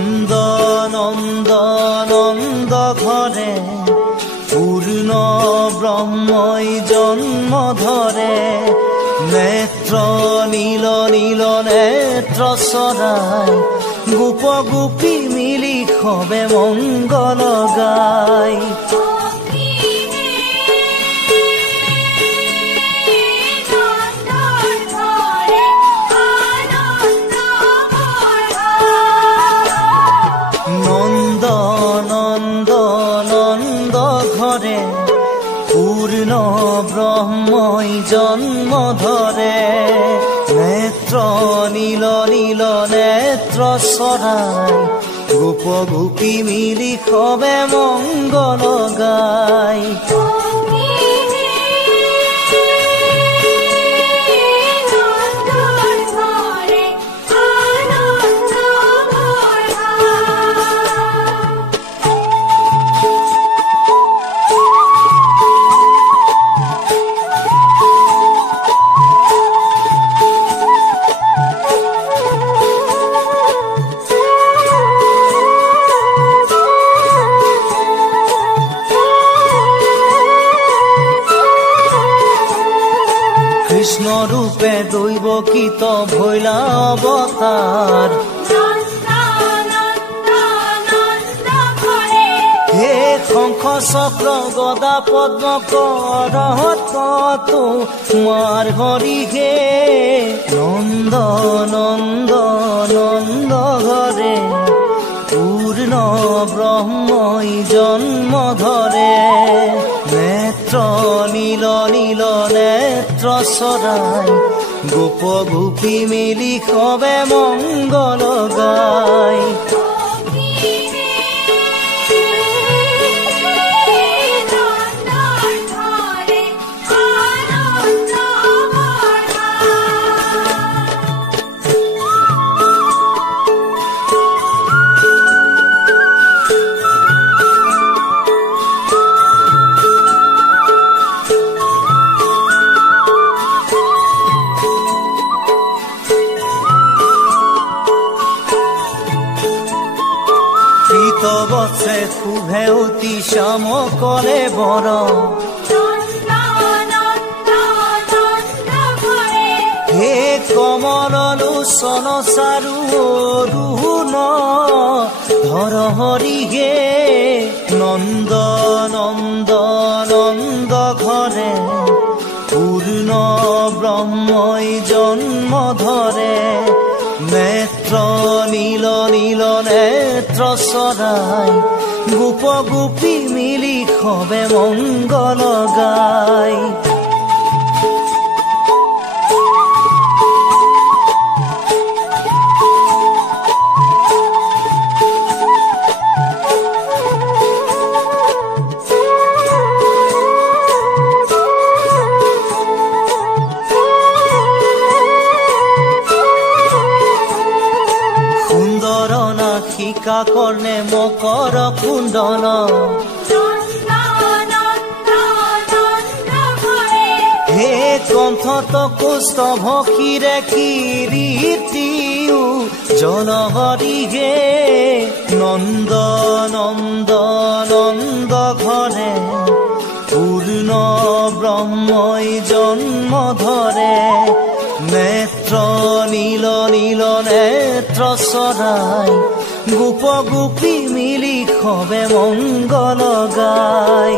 নন্দ নন্দ নন্দ ঘরে পূর্ণ ব্রহ্মই জন্ম ধরে নেত্র নীল নীল নেত্র সরাই গোপ গোপী মিলি খবে মঙ্গল গাই নন্দ নন্দ নন্দ ঘরে পূর্ণ ব্রহ্মই জন্ম ধরে নেত্র নীল নীল নেত্র সরাই গোপ গোপী মিলি খবে মঙ্গল গাই কৃষ্ণ রূপে দৈবকীত ভৈলা অবতার হে শঙ্খ চক্র গদা পদ্ম করহত তোমার হরি হে নন্দ নন্দ নন্দ ঘরে পূর্ণ ব্রহ্মই জন্ম ধরে নেত্র নীল নীল নেত্র সরাই গোপ গোপী মিলি খবে মঙ্গল গাই বছে শুভে অতি শ্যাম করে বড় হে কমল লোচন চারু অৰুণ ধৰ হৰি হে নন্দ নন্দ নন্দ ঘৰে পূৰ্ণ ব্ৰহ্মই জন্ম ধৰে নেত্র নীল নীল নেত্র সরাই গোপ গোপী মিলি খবে মঙ্গল গাই শিকা কর্ণে মকর কুণ্ডল হে কণ্ঠত কুস্তভ ক্ষীৰে কিৰীটিও জন হৰি হে নন্দ নন্দ নন্দ ঘৰে পূৰ্ণ ব্ৰহ্মই জন্ম ধৰে নেত্ৰ নীল নীল নেত্ৰ সৰাই গোপ গোপী মিলি খবে মঙ্গল গাই